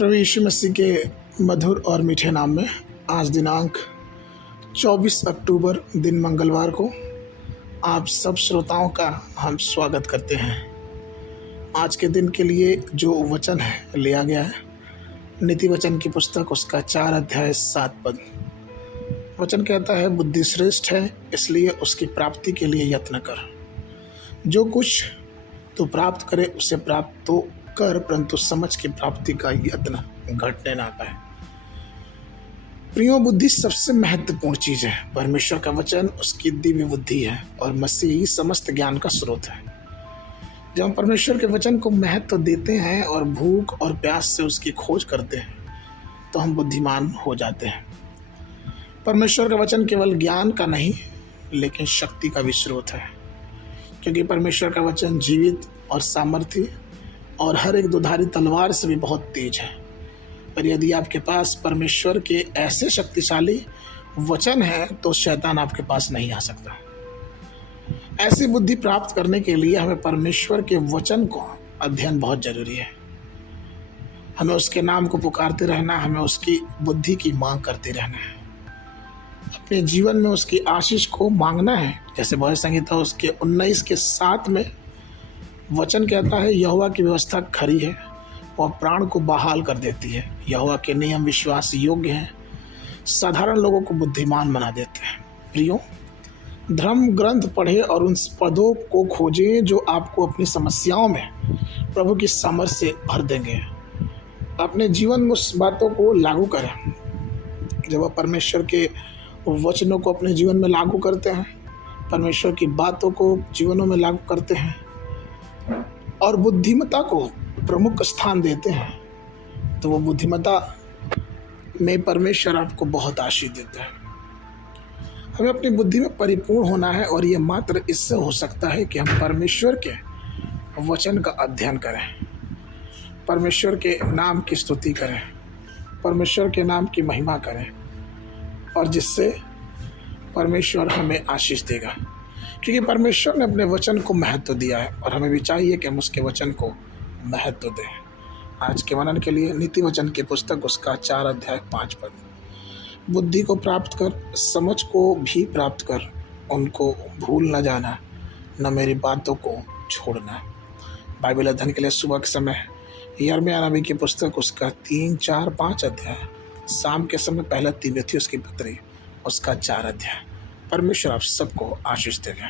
प्रभु यीशु मसीह के मधुर और मीठे नाम में आज दिनांक 24 अक्टूबर दिन मंगलवार को आप सब श्रोताओं का हम स्वागत करते हैं। आज के दिन के लिए जो वचन है लिया गया है नीति वचन की पुस्तक उसका 4 अध्याय 7 पद। वचन कहता है, बुद्धि श्रेष्ठ है इसलिए उसकी प्राप्ति के लिए यत्न कर। जो कुछ तू प्राप्त करे उसे प्राप्त तो कर, परंतु समझ की प्राप्ति का यत्न घटने ना पाए। प्रियो, बुद्धि सबसे महत्वपूर्ण चीज है। परमेश्वर का वचन उसकी दिव्य बुद्धि है और मसीह ही समस्त ज्ञान का स्रोत है। जब हम परमेश्वर के वचन को महत्व देते हैं और भूख और प्यास से उसकी खोज करते हैं तो हम बुद्धिमान हो जाते हैं। परमेश्वर का वचन केवल ज्ञान का नहीं लेकिन शक्ति का भी स्रोत है, क्योंकि परमेश्वर का वचन जीवित और सामर्थी और हर एक दुधारी तलवार से भी बहुत तेज है। पर यदि आपके पास परमेश्वर के ऐसे शक्तिशाली वचन है तो शैतान आपके पास नहीं आ सकता। ऐसी बुद्धि प्राप्त करने के लिए हमें परमेश्वर के वचन को अध्ययन बहुत जरूरी है। हमें उसके नाम को पुकारते रहना, हमें उसकी बुद्धि की मांग करते रहना है, अपने जीवन में उसकी आशीष को मांगना है। जैसे भजन संहिता उसके 19 के 7 में वचन कहता है, यहोवा की व्यवस्था खरी है, वह प्राण को बहाल कर देती है। यहोवा के नियम विश्वास योग्य हैं, साधारण लोगों को बुद्धिमान बना देते हैं। प्रियो, धर्म ग्रंथ पढ़े और उन पदों को खोजें जो आपको अपनी समस्याओं में प्रभु की सामर्थ्य से भर देंगे। अपने जीवन में उस बातों को लागू करें। जब आप परमेश्वर के वचनों को अपने जीवन में लागू करते हैं, परमेश्वर की बातों को जीवनों में लागू करते हैं और बुद्धिमत्ता को प्रमुख स्थान देते हैं, तो वो बुद्धिमत्ता में परमेश्वर आपको बहुत आशीष देता है। हमें अपनी बुद्धि में परिपूर्ण होना है और ये मात्र इससे हो सकता है कि हम परमेश्वर के वचन का अध्ययन करें, परमेश्वर के नाम की स्तुति करें, परमेश्वर के नाम की महिमा करें, और जिससे परमेश्वर हमें आशीष देगा। क्योंकि परमेश्वर ने अपने वचन को महत्व दिया है और हमें भी चाहिए कि हम उसके वचन को महत्व दें। आज के मनन के लिए नीति वचन की पुस्तक उसका 4 अध्याय 5 पद। बुद्धि को प्राप्त कर, समझ को भी प्राप्त कर, उनको भूल न जाना, न मेरी बातों को छोड़ना। बाइबल अध्ययन के लिए सुबह के समय यिर्मयाह नबी की पुस्तक उसका 3, 4, 5 अध्याय, शाम के समय पहला तीमुथियुस की पत्री उसका 4 अध्याय। परमेश्वर आप सबको आशीष देगा।